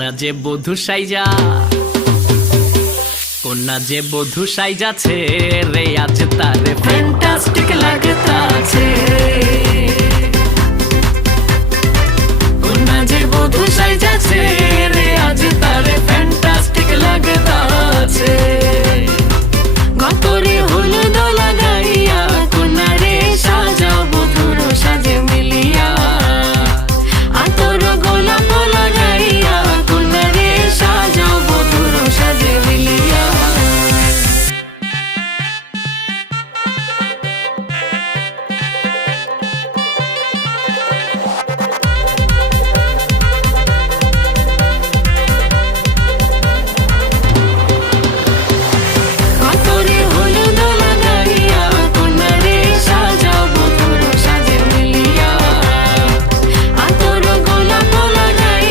কন্যা যে বধূ সাইজা, কন্যা যে বধূ সাইজাছে রে, আজ তারে ফ্যান্টাস্টিক লাগতাছে।